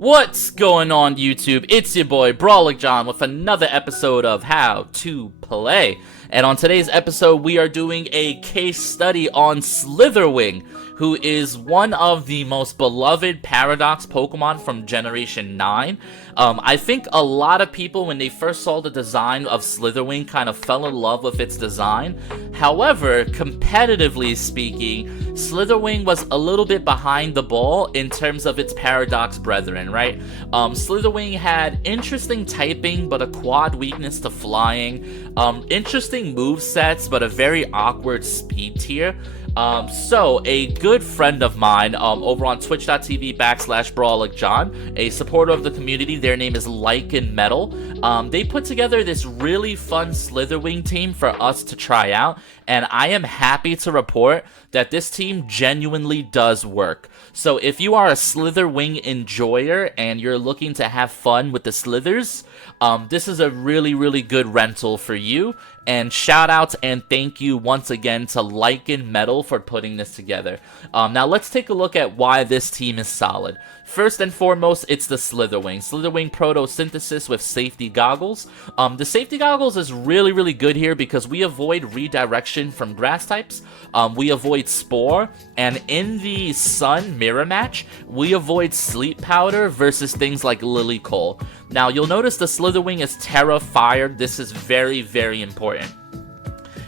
What's going on, YouTube? It's your boy Brawlic John with another episode of How to Play. And on today's episode, we are doing a case study on Slitherwing, who is one of the most beloved Paradox Pokemon from Generation 9. I think a lot of people, when they first saw the design of Slitherwing, kind of fell in love with its design. However, competitively speaking, Slitherwing was a little bit behind the ball in terms of its Paradox brethren, right? Slitherwing had interesting typing, but a quad weakness to flying. Interesting movesets, but a very awkward speed tier. So a good friend of mine over on twitch.tv/BrawlicJohn, a supporter of the community, their name is Metal. They put together this really fun Slitherwing team for us to try out, and I am happy to report that this team genuinely does work. So if you are a Slitherwing enjoyer and you're looking to have fun with the Slithers, this is a really good rental for you. And shout out and thank you once again to Metal for putting this together. Now let's take a look at why this team is solid. First and foremost, it's the Slitherwing. Slitherwing Proto-Synthesis with safety goggles. The safety goggles is really good here because we avoid redirection from grass types. We avoid Spore. And in the Sun Mirror match, we avoid Sleep Powder versus things like Lily Coal. Now, you'll notice the Slitherwing is Terra Fire. This is very important.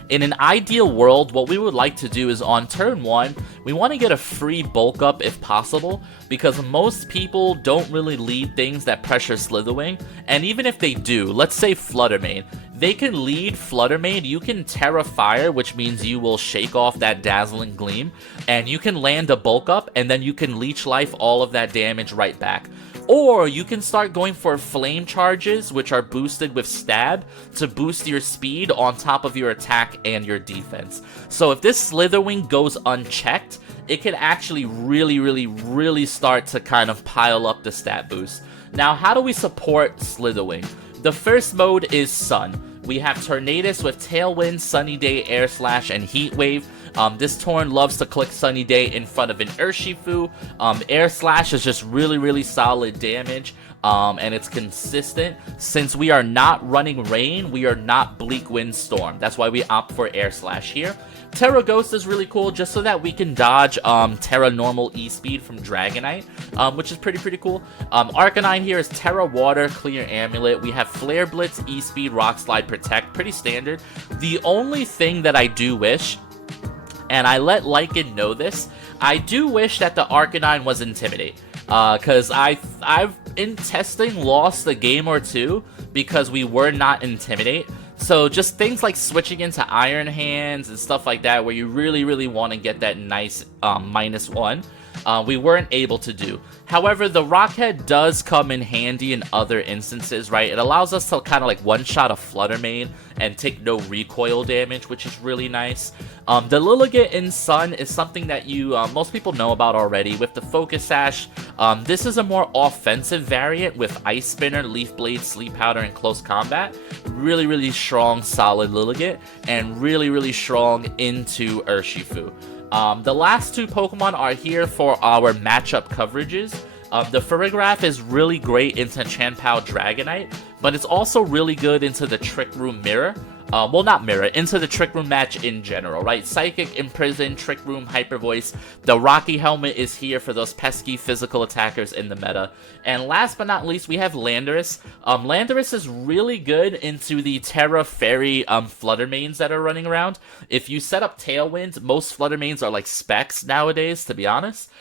In an ideal world, what we would like to do is on turn 1, we want to get a free bulk up if possible, because most people don't really lead things that pressure Slitherwing, and even if they do, let's say Flutter Mane, they can lead Flutter Mane, you can Terra Fire, which means you will shake off that Dazzling Gleam, and you can land a bulk up, and then you can Leech Life all of that damage right back. Or you can start going for Flame Charges, which are boosted with Stab, to boost your speed on top of your attack and your defense. So if this Slitherwing goes unchecked, it can actually really start to kind of pile up the stat boost. Now, how do we support Slitherwing? The first mode is Sun. We have Tornadus with Tailwind, Sunny Day, Air Slash, and Heat Wave. This Torn loves to click Sunny Day in front of an Urshifu. Air Slash is just really solid damage, and it's consistent. Since we are not running Rain, we are not Bleak Wind Storm. That's why we opt for Air Slash here. Terra Ghost is really cool just so that we can dodge Terra Normal E-Speed from Dragonite, which is pretty cool. Arcanine here is Terra Water, Clear Amulet. We have Flare Blitz, E-Speed, Rock Slide, Protect. Pretty standard. The only thing that I do wish, and I let Lycan know this, I do wish that the Arcanine was Intimidate. Because I've in testing lost a game or two because we were not Intimidate. So just things like switching into Iron Hands and stuff like that where you really want to get that nice -1, we weren't able to do. However, the Rockhead does come in handy in other instances, right? It allows us to kind of like one-shot a Flutter Mane and take no recoil damage, which is really nice. The Lilligant in Sun is something that most people know about already. With the Focus Sash, this is a more offensive variant with Ice Spinner, Leaf Blade, Sleep Powder, and Close Combat. Really strong, solid Lilligant, and really strong into Urshifu. The last two Pokemon are here for our matchup coverages. The Farigiraf is really great into Chanpao Dragonite, but it's also really good into the Trick Room Mirror. Well, not Mirror, into the Trick Room match in general, right? Psychic, Imprison, Trick Room, Hyper Voice. The Rocky Helmet is here for those pesky physical attackers in the meta. And last but not least, we have Landorus. Landorus is really good into the Terra Fairy Flutter Manes that are running around. If you set up Tailwind, most Flutter Manes are like specs nowadays, to be honest.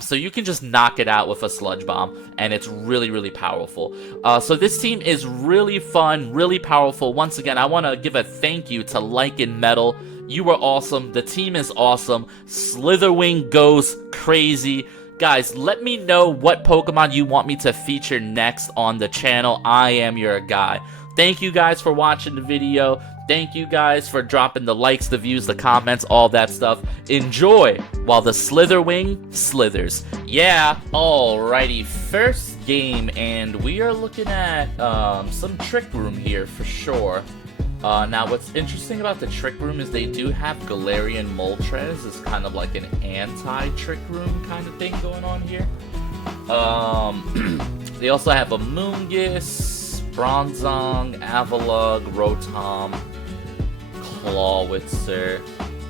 So you can just knock it out with a Sludge Bomb, and it's really powerful. So this team is really fun, really powerful. Once again, I want to give a thank you to Metal. You were awesome. The team is awesome. Slitherwing goes crazy. Guys, let me know what Pokemon you want me to feature next on the channel. I am your guy. Thank you guys for watching the video. Thank you guys for dropping the likes, the views, the comments, all that stuff. Enjoy while the Slitherwing slithers. Yeah, alrighty. First game, and we are looking at some Trick Room here for sure. Now, what's interesting about the Trick Room is they do have Galarian Moltres as kind of like an anti-Trick Room kind of thing going on here. They also have a Moongus, Bronzong, Avalugg, Rotom, Clawitzer.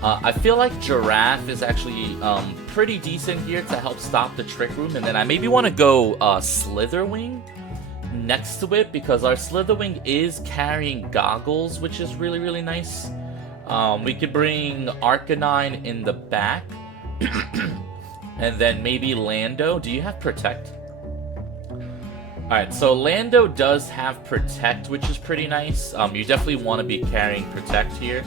I feel like Giraffe is actually pretty decent here to help stop the Trick Room, and then I maybe want to go Slitherwing next to it because our Slitherwing is carrying Goggles, which is really, really nice. We could bring Arcanine in the back, and then maybe Lando. Do you have Protect? Alright, so Lando does have Protect, which is pretty nice. You definitely want to be carrying Protect here.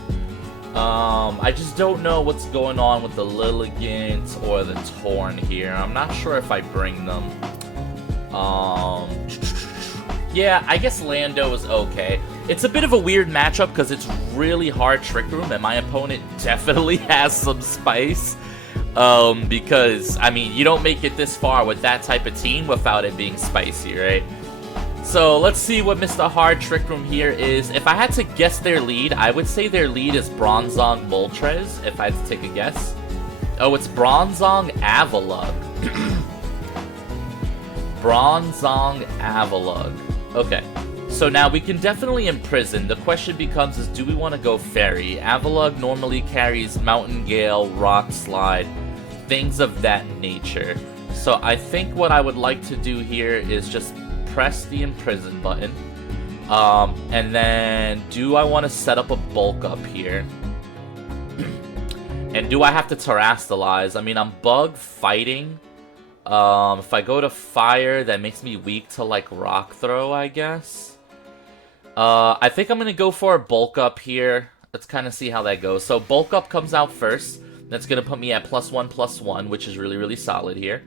I just don't know what's going on with the Lilligant or the Torn here. I'm not sure if I bring them. Yeah, I guess Lando is okay. It's a bit of a weird matchup because it's really hard Trick Room, and my opponent definitely has some spice. Because, I mean, you don't make it this far with that type of team without it being spicy, right? So, let's see what Mr. Hard Trick Room here is. If I had to guess their lead, I would say their lead is Bronzong Moltres, if I had to take a guess. Oh, it's Bronzong Avalugg. Bronzong Avalugg. Okay. So now we can definitely imprison. The question becomes is, do we want to go Fairy? Avalugg normally carries Mountain Gale, Rock Slide, things of that nature. So I think what I would like to do here is just press the Imprison button. And then, do I want to set up a Bulk Up here? And do I have to Terrastallize? I mean, I'm Bug Fighting. If I go to Fire, that makes me weak to, like, Rock Throw, I guess. I think I'm going to go for a Bulk Up here. Let's kind of see how that goes. So, Bulk Up comes out first. That's going to put me at +1/+1, which is really, really solid here.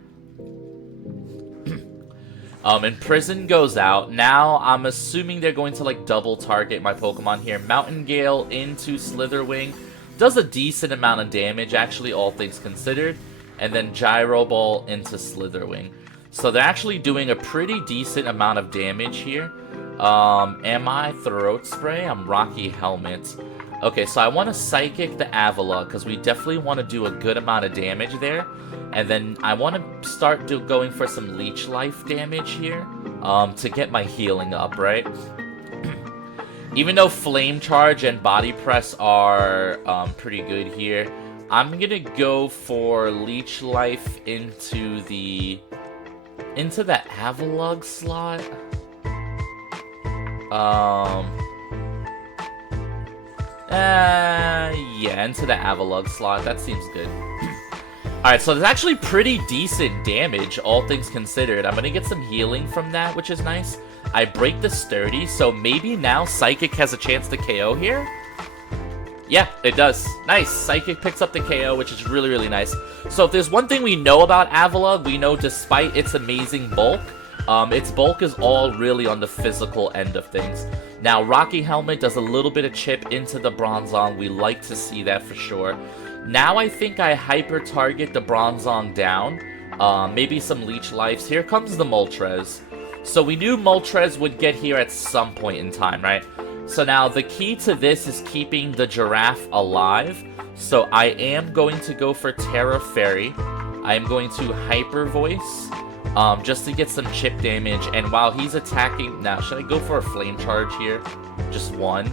Imprison goes out. Now, I'm assuming they're going to, like, double target my Pokemon here. Mountain Gale into Slitherwing. Does a decent amount of damage, actually, all things considered. And then Gyro Ball into Slitherwing. So they're actually doing a pretty decent amount of damage here. Am I Throat Spray? I'm Rocky Helmet. Okay, so I want to Psychic the Avalugg, because we definitely want to do a good amount of damage there. And then I want to start going for some Leech Life damage here, to get my healing up, right? Even though Flame Charge and Body Press are pretty good here, I'm gonna go for Leech Life into the Avalugg slot. Yeah, into the Avalugg slot. That seems good. Alright, so there's actually pretty decent damage, all things considered. I'm gonna get some healing from that, which is nice. I break the Sturdy, so maybe now Psychic has a chance to KO here? Yeah, it does. Nice. Psychic picks up the KO, which is really, really nice. So if there's one thing we know about Avalugg, we know despite its amazing bulk, its bulk is all really on the physical end of things. Now, Rocky Helmet does a little bit of chip into the Bronzong. We like to see that for sure. Now I think I hyper-target the Bronzong down. Maybe some Leech Lives. Here comes the Moltres. So we knew Moltres would get here at some point in time, right? So now the key to this is keeping the Giraffe alive. So I am going to go for Terra Fairy. I am going to Hyper Voice. Just to get some chip damage, and while he's attacking... Now, should I go for a Flame Charge here? Just one?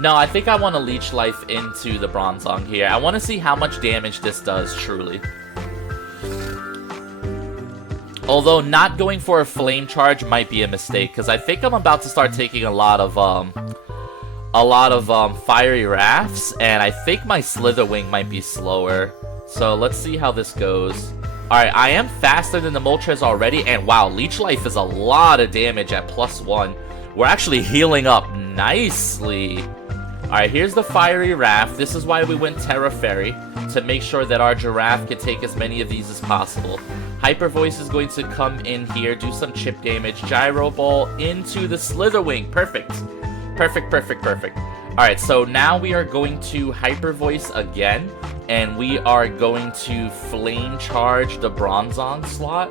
No, I think I want to Leech Life into the Bronzong here. I want to see how much damage this does, truly. Although, not going for a Flame Charge might be a mistake, because I think I'm about to start taking a lot of Fiery Rafts, and I think my Slitherwing might be slower. So, let's see how this goes. Alright, I am faster than the Moltres already, and wow, Leech Life is a lot of damage at +1. We're actually healing up nicely. Alright, here's the Fiery Raft. This is why we went Terra Fairy, to make sure that our Giraffe can take as many of these as possible. Hyper Voice is going to come in here, do some chip damage. Gyro Ball into the Slitherwing. Perfect. Perfect, perfect, perfect. Alright, so now we are going to Hyper Voice again. And we are going to Flame Charge the Bronzong slot.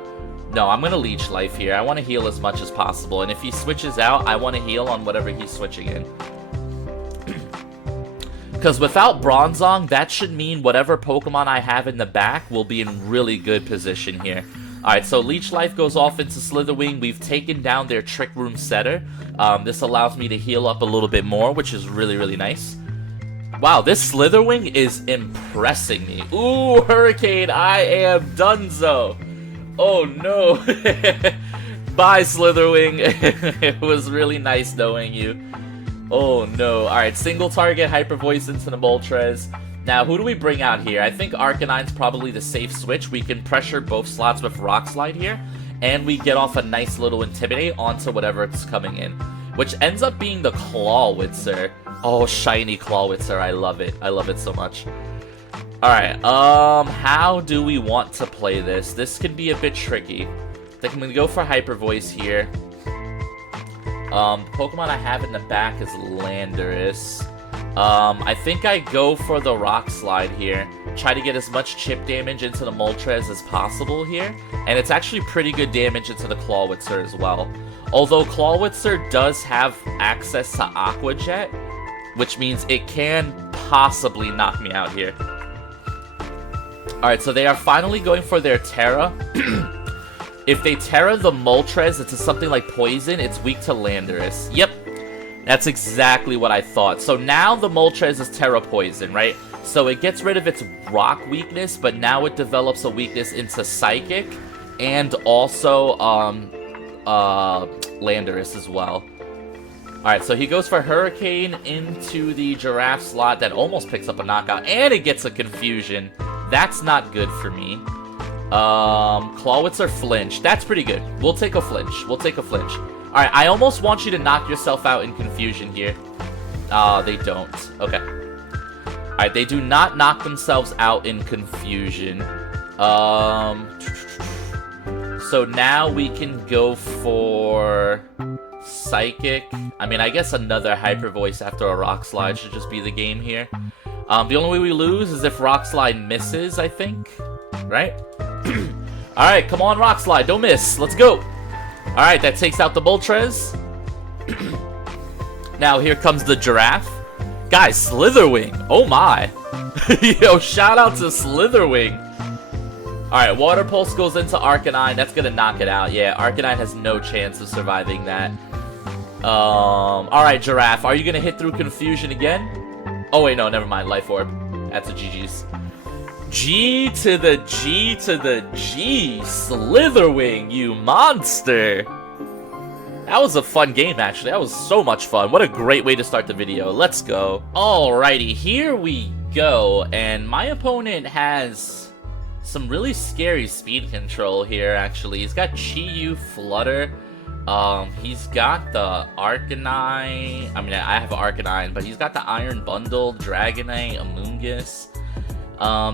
No, I'm going to Leech Life here. I want to heal as much as possible. And if he switches out, I want to heal on whatever he's switching in. Because without Bronzong, that should mean whatever Pokemon I have in the back will be in really good position here. Alright, so Leech Life goes off into Slitherwing. We've taken down their Trick Room setter. This allows me to heal up a little bit more, which is really, really nice. Wow, this Slitherwing is impressing me. Ooh, Hurricane, I am donezo. Oh no. Bye, Slitherwing. It was really nice knowing you. Oh no. Alright, single target, Hyper Voice into the Moltres. Now, who do we bring out here? I think Arcanine's probably the safe switch. We can pressure both slots with Rock Slide here, and we get off a nice little Intimidate onto whatever it's coming in, which ends up being the Clawitzer. Oh, shiny Clawitzer. I love it. I love it so much. Alright, how do we want to play this? This can be a bit tricky. I think I'm going to go for Hyper Voice here. The Pokemon I have in the back is Landorus. I think I go for the Rock Slide here. Try to get as much chip damage into the Moltres as possible here. And it's actually pretty good damage into the Clawitzer as well. Although Clawitzer does have access to Aqua Jet, which means it can possibly knock me out here. Alright, so they are finally going for their Terra. If they Terra the Moltres into something like Poison, it's weak to Landorus. Yep. That's exactly what I thought. So now the Moltres is Terra Poison, right? So it gets rid of its rock weakness, but now it develops a weakness into Psychic and also Landorus as well. Alright, so he goes for Hurricane into the Giraffe slot that almost picks up a knockout, and it gets a Confusion. That's not good for me. Clawitzer Flinch. That's pretty good. We'll take a Flinch. We'll take a Flinch. Alright, I almost want you to knock yourself out in Confusion here. They don't. Okay. Alright, they do not knock themselves out in Confusion. So now we can go for Psychic. I mean, I guess another Hyper Voice after a Rock Slide should just be the game here. The only way we lose is if Rock Slide misses, I think. Right? Alright, come on, Rock Slide. Don't miss. Let's go. Alright, that takes out the Moltres. Now here comes the Giraffe. Guys, Slitherwing. Oh my. Yo, shout out to Slitherwing. Alright, Water Pulse goes into Arcanine. That's gonna knock it out. Yeah, Arcanine has no chance of surviving that. Alright, Giraffe. Are you gonna hit through Confusion again? Oh wait, no, never mind. Life Orb. That's a GG's. G to the G to the G. Slitherwing, you monster. That was a fun game, actually. That was so much fun. What a great way to start the video. Let's go. Alrighty, here we go. And my opponent has some really scary speed control here, actually. He's got Chi-Yu, Flutter. He's got the Arcanine. I mean, I have Arcanine, but he's got the Iron Bundle, Dragonite, Amoonguss.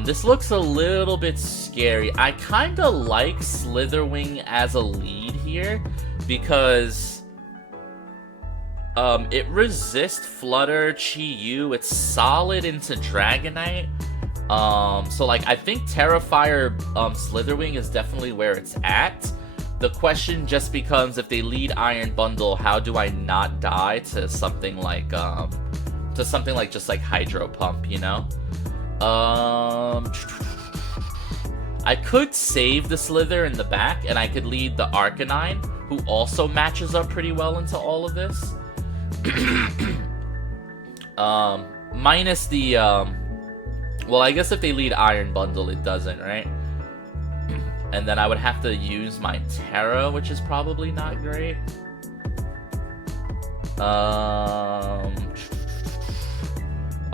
This looks a little bit scary. I kinda like Slitherwing as a lead here because it resists Flutter, Chi-Yu. It's solid into Dragonite. So like I think Terrifier Slitherwing is definitely where it's at. The question just becomes if they lead Iron Bundle, how do I not die to something like just like Hydro Pump, you know? I could save the Slither in the back, and I could lead the Arcanine, who also matches up pretty well into all of this. Minus the, well, I guess if they lead Iron Bundle, it doesn't, right? And then I would have to use my Terra, which is probably not great.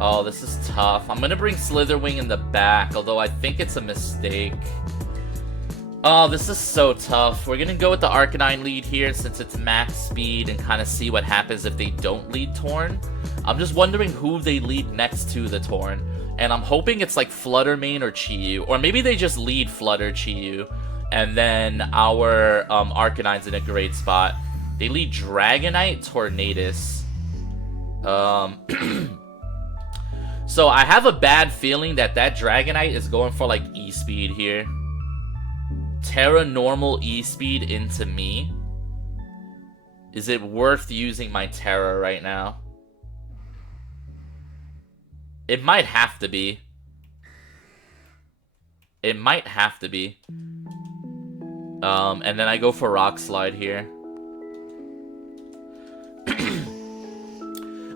Oh, this is tough. I'm gonna bring Slitherwing in the back, although I think it's a mistake. Oh, this is so tough. We're gonna go with the Arcanine lead here since it's max speed and kind of see what happens if they don't lead Torn. I'm just wondering who they lead next to the Torn. And I'm hoping it's like Flutter Mane or Chi-Yu. Or maybe they just lead Flutter, Chi-Yu. And then our Arcanine's in a great spot. They lead Dragonite, Tornadus. So I have a bad feeling that Dragonite is going for like E-Speed here. Terra normal E-Speed into me. Is it worth using my Terra right now? It might have to be. It might have to be. And then I go for Rock Slide here.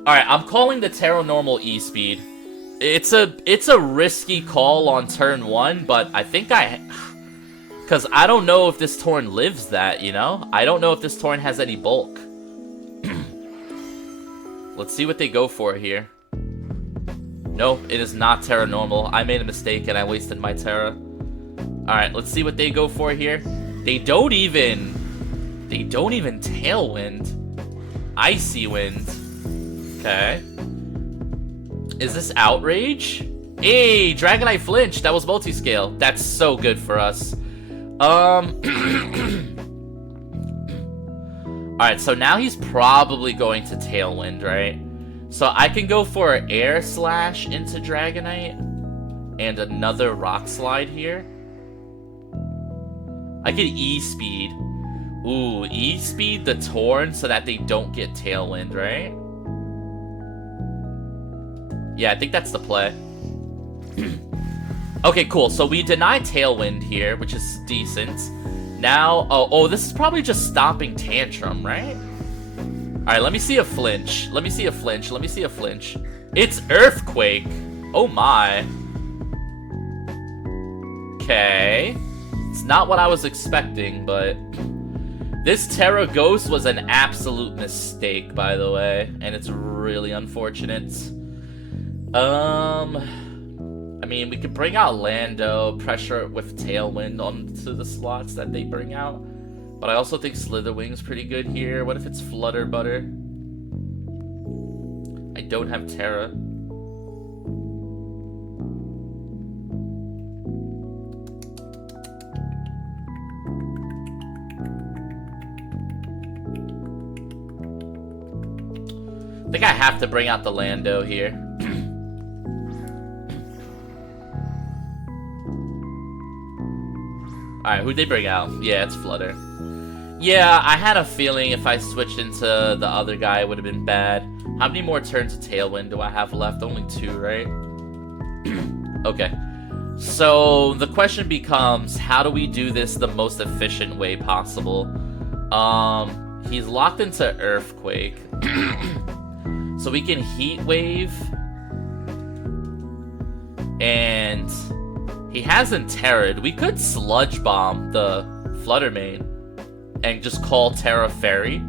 Alright, I'm calling the Terra Normal E-Speed. It's a risky call on turn 1, but I think because I don't know if this Torn lives that, you know? I don't know if this Torn has any bulk. Let's see what they go for here. Nope, it is not Terra Normal. I made a mistake and I wasted my Terra. Alright, let's see what they go for here. They don't even Tailwind. Icy Wind. Okay. Is this Outrage? Hey, Dragonite Flinch. That was multi-scale. That's so good for us. Alright, so now he's probably going to Tailwind, right? So I can go for an Air Slash into Dragonite and another Rock Slide here. I could E-Speed. Ooh, E-Speed the Torn so that they don't get Tailwind, right? Yeah, I think that's the play. Okay, cool. So we deny Tailwind here, which is decent. Now, oh, this is probably just stopping Tantrum, right? Alright, let me see a flinch. Let me see a flinch. Let me see a flinch. It's Earthquake. Oh my. Okay. It's not what I was expecting, but this Terra Ghost was an absolute mistake, by the way, and it's really unfortunate. I mean, we could bring out Lando, pressure it with Tailwind onto the slots that they bring out, but I also think Slitherwing's pretty good here. What if it's Flutter Butter? I don't have Terra. I think I have to bring out the Lando here. Alright, who'd they bring out? Yeah, it's Flutter. Yeah, I had a feeling if I switched into the other guy, it would have been bad. How many more turns of Tailwind do I have left? Only 2, right? Okay. So, the question becomes, how do we do this the most efficient way possible? He's locked into Earthquake. So we can Heat Wave. And he hasn't Terra'd. We could Sludge Bomb the Flutter Mane and just call Terra Fairy.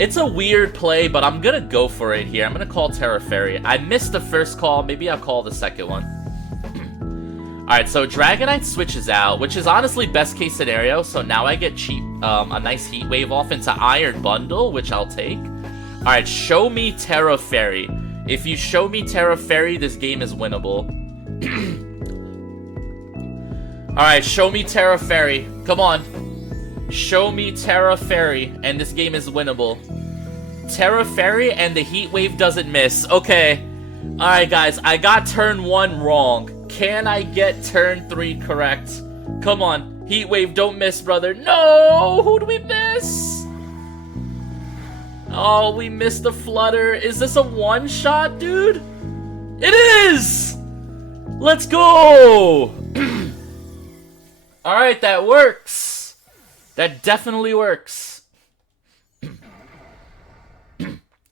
It's a weird play, but I'm gonna go for it here. I'm gonna call Terra Fairy. I missed the first call. Maybe I'll call the second one. Alright, so Dragonite switches out, which is honestly best case scenario. So now I get cheap, a nice Heat Wave off into Iron Bundle, which I'll take. Alright, show me Terra Fairy. If you show me Terra Fairy, this game is winnable. Alright, show me Terra Fairy. Come on. Show me Terra Fairy, and this game is winnable. Terra Fairy and the Heat Wave doesn't miss. Okay. Alright, guys. I got turn 1 wrong. Can I get turn 3 correct? Come on. Heat Wave, don't miss, brother. No! Who do we miss? Oh, we missed the Flutter. Is this a one-shot, dude? It is! Let's go! Alright, that works. That definitely works.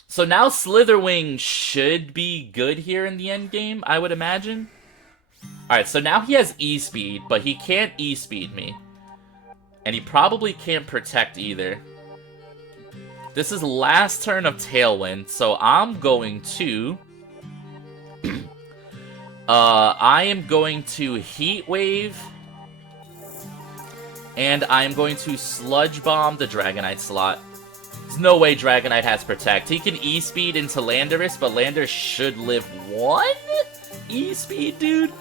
So now Slitherwing should be good here in the end game, I would imagine. Alright, so now he has E-Speed, but he can't E-Speed me. And he probably can't Protect either. This is last turn of Tailwind, so I'm going to... I am going to Heat Wave. And I am going to Sludge Bomb the Dragonite slot. There's no way Dragonite has Protect. He can E-Speed into Landorus, but Landorus should live 1 E-Speed, dude.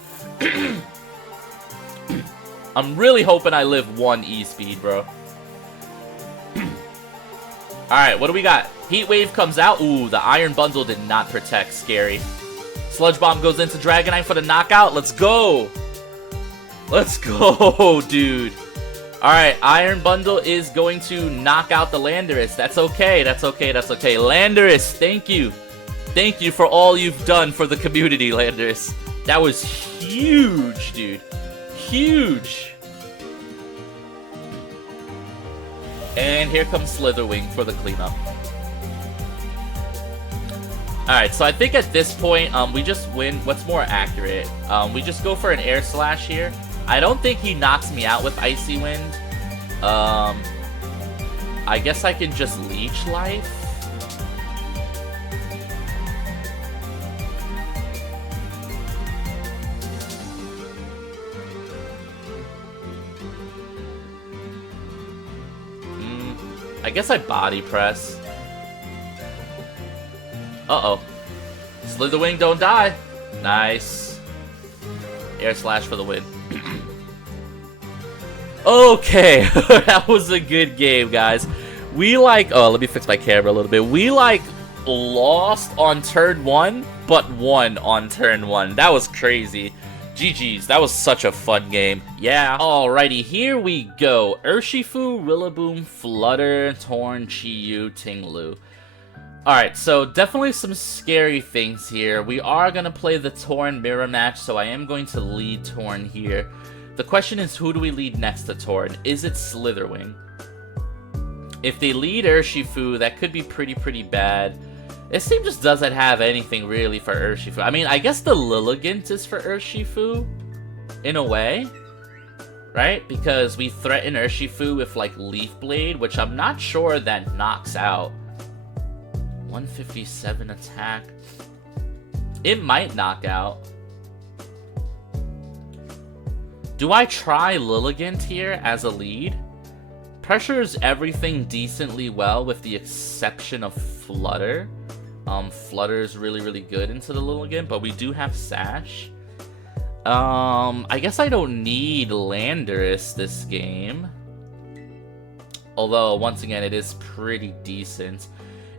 I'm really hoping I live 1 E-Speed, bro. Alright, what do we got? Heat Wave comes out. Ooh, the Iron Bundle did not Protect. Scary. Sludge Bomb goes into Dragonite for the knockout. Let's go. Let's go, dude. Alright, Iron Bundle is going to knock out the Landorus. That's okay, that's okay, that's okay. Landorus, thank you. Thank you for all you've done for the community, Landorus. That was huge, dude. Huge. And here comes Slitherwing for the cleanup. Alright, so I think at this point, we just win. What's more accurate? We just go for an Air Slash here. I don't think he knocks me out with Icy Wind. I guess I can just Leech Life. I guess I Body Press. Uh-oh. Slitherwing, don't die. Nice. Air Slash for the win. Okay, that was a good game, guys. We oh, let me fix my camera a little bit. We lost on turn 1, but won on turn 1. That was crazy. GG's, that was such a fun game. Yeah. Alrighty, here we go. Urshifu, Rillaboom, Flutter, Torn, Chi-Yu, Ting-Lu. Alright, so definitely some scary things here. We are going to play the Torn mirror match, so I am going to lead Torn here. The question is, who do we lead next to Torn? Is it Slitherwing? If they lead Urshifu, that could be pretty bad. This team just doesn't have anything really for Urshifu. I mean, I guess the Lilligant is for Urshifu, in a way, right? Because we threaten Urshifu with, Leaf Blade, which I'm not sure that knocks out. 157 attack. It might knock out. Do I try Lilligant here as a lead? Pressures everything decently well with the exception of Flutter. Flutter is really good into the Lilligant, but we do have Sash. I guess I don't need Landorus this game. Although, once again, it is pretty decent.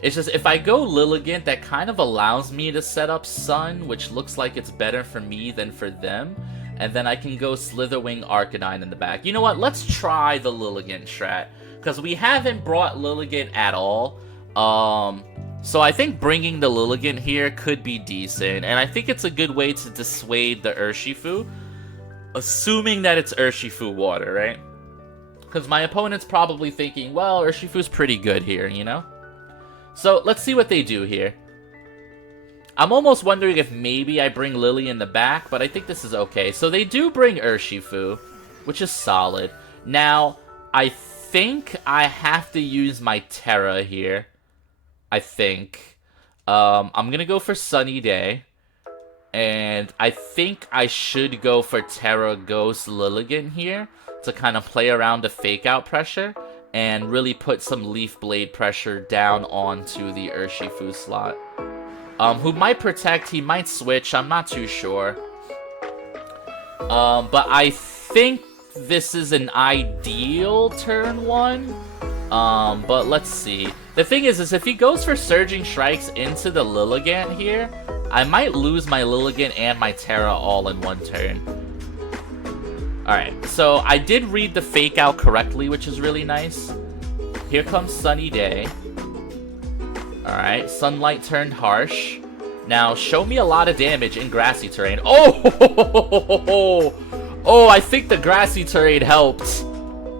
It's just, if I go Lilligant, that kind of allows me to set up Sun, which looks like it's better for me than for them. And then I can go Slitherwing, Arcanine in the back. You know what? Let's try the Lilligant strat. Because we haven't brought Lilligant at all. So I think bringing the Lilligant here could be decent. And I think it's a good way to dissuade the Urshifu. Assuming that it's Urshifu water, right? Because my opponent's probably thinking, well, Urshifu's pretty good here, you know? So let's see what they do here. I'm almost wondering if maybe I bring Lily in the back, but I think this is okay. So they do bring Urshifu, which is solid. Now, I think I have to use my Terra here. I think. I'm going to go for Sunny Day. And I think I should go for Terra Ghost Lilligant here to kind of play around the fake out pressure and really put some Leaf Blade pressure down onto the Urshifu slot. Who might protect, he might switch, I'm not too sure. But I think this is an ideal turn 1. But let's see. The thing is if he goes for Surging Strikes into the Lilligant here, I might lose my Lilligant and my Terra all in one turn. Alright, so I did read the fake out correctly, which is really nice. Here comes Sunny Day. Alright, Sunlight turned Harsh. Now, show me a lot of damage in grassy terrain. Oh! Oh, I think the grassy terrain helped.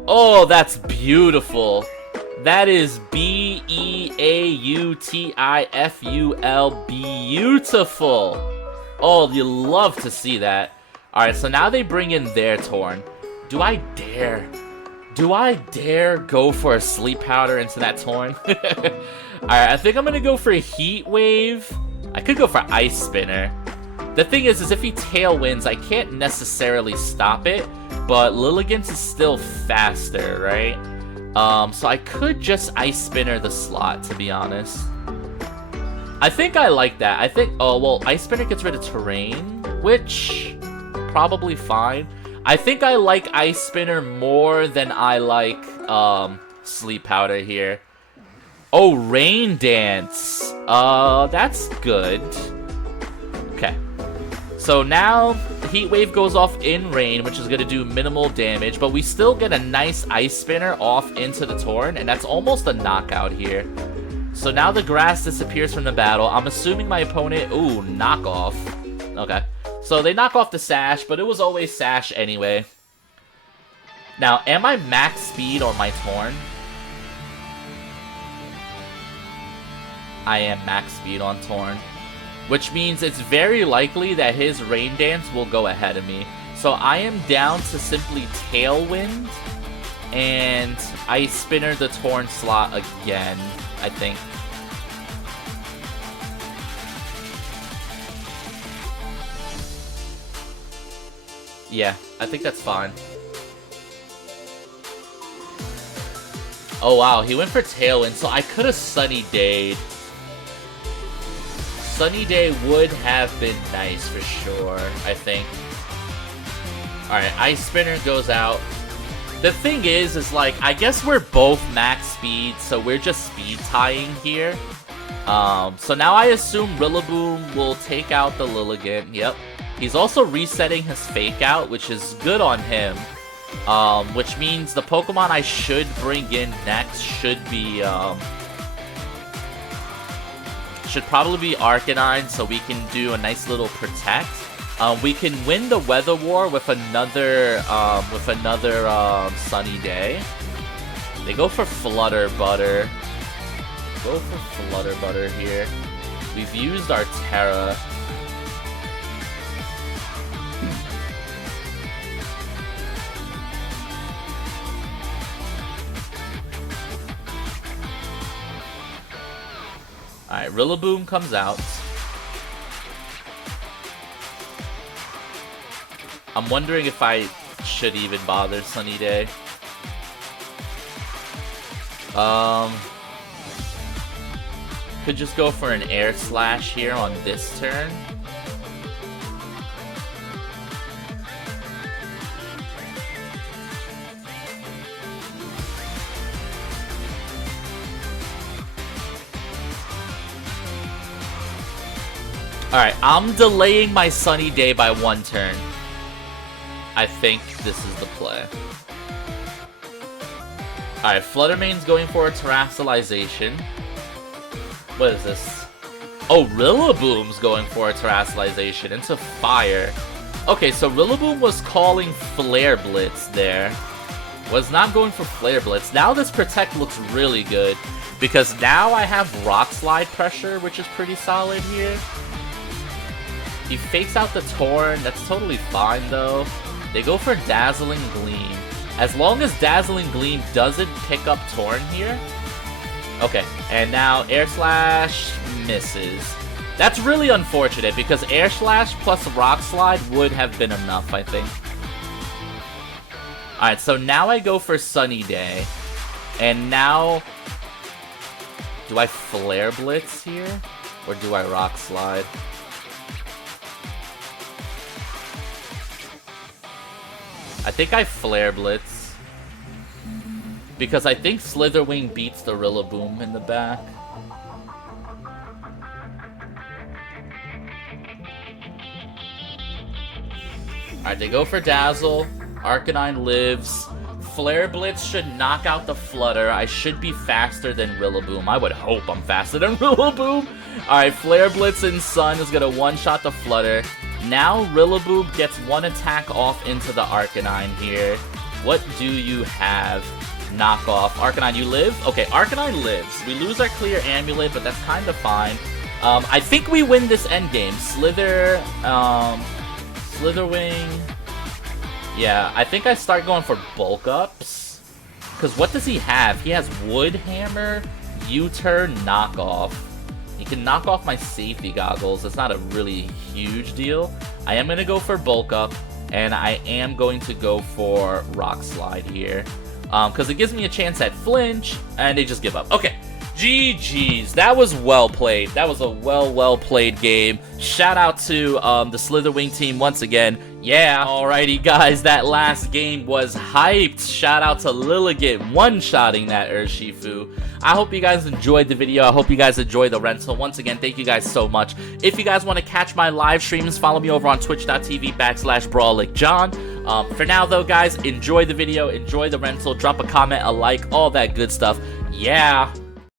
Oh, that's beautiful. That is B-E-A-U-T-I-F-U-L. Beautiful. Oh, you love to see that. Alright, so now they bring in their Torn. Do I dare? Do I dare go for a Sleep Powder into that Torn? Alright, I think I'm gonna go for a Heat Wave. I could go for Ice Spinner. The thing is if he Tailwinds, I can't necessarily stop it, but Lilligant is still faster, right? So I could just Ice Spinner the slot, to be honest. I think I like that. I think, oh, well, Ice Spinner gets rid of terrain, which, probably fine. I think I like Ice Spinner more than I like, Sleep Powder here. Oh, Rain Dance. That's good. Okay. So now Heat Wave goes off in rain, which is going to do minimal damage, but we still get a nice Ice Spinner off into the Torn, and that's almost a knockout here. So now the grass disappears from the battle. I'm assuming my opponent... Ooh, knockoff. Okay. So they knock off the Sash, but it was always Sash anyway. Now, am I max speed on my Torn? I am max speed on Torn. Which means it's very likely that his Rain Dance will go ahead of me. So I am down to simply Tailwind and Ice Spinner the Torn slot again, I think. Yeah, I think that's fine. Oh wow, he went for Tailwind, so I could have Sunny Day'd. Sunny Day would have been nice for sure, I think. Alright, Ice Spinner goes out. The thing is like, I guess we're both max speed, so we're just speed tying here. So now I assume Rillaboom will take out the Lilligant, yep. He's also resetting his Fake Out, which is good on him. Which means the Pokemon I should bring in next should be, should probably be Arcanine, so we can do a nice little Protect. We can win the Weather War with another Sunny Day. They go for Flutter Butter. Go for Flutter Butter here. We've used our Terra. Alright, Rillaboom comes out. I'm wondering if I should even bother Sunny Day. Could just go for an Air Slash here on this turn. Alright, I'm delaying my Sunny Day by 1 turn. I think this is the play. Alright, Fluttermane's going for a Terastallization. What is this? Oh, Rillaboom's going for a Terastallization into Fire. Okay, so Rillaboom was calling Flare Blitz there. Was not going for Flare Blitz. Now this Protect looks really good, because now I have Rock Slide pressure, which is pretty solid here. He fakes out the Torn. That's totally fine, though. They go for Dazzling Gleam. As long as Dazzling Gleam doesn't pick up Torn here. Okay, and now Air Slash misses. That's really unfortunate, because Air Slash plus Rock Slide would have been enough, I think. Alright, so now I go for Sunny Day. And now... do I Flare Blitz here? Or do I Rock Slide? I think I Flare Blitz. Because I think Slitherwing beats the Rillaboom in the back. Alright, they go for Dazzle. Arcanine lives. Flare Blitz should knock out the Flutter. I should be faster than Rillaboom. I would hope I'm faster than Rillaboom. Alright, Flare Blitz in Sun is going to one-shot the Flutter. Now Rillaboom gets 1 attack off into the Arcanine here. What do you have? Knock off. Arcanine, you live? Okay, Arcanine lives. We lose our Clear Amulet, but that's kind of fine. I think we win this endgame. Slither, Slitherwing. Yeah, I think I start going for bulk ups. Because what does he have? He has Wood Hammer, U-turn, knock off. He can knock off my safety goggles. It's not a really huge deal. I am going to go for bulk up, and I am going to go for Rock Slide here. Because it gives me a chance at flinch, and they just give up. Okay, GG's. That was well played. That was a well played game. Shout out to the Slitherwing team once again. Yeah. Alrighty, guys. That last game was hyped. Shout out to Lilligit one-shotting that Urshifu. I hope you guys enjoyed the video. I hope you guys enjoyed the rental. Once again, thank you guys so much. If you guys want to catch my live streams, follow me over on twitch.tv/BrawlLikeJohn. For now, though, guys, enjoy the video. Enjoy the rental. Drop a comment, a like, all that good stuff. Yeah.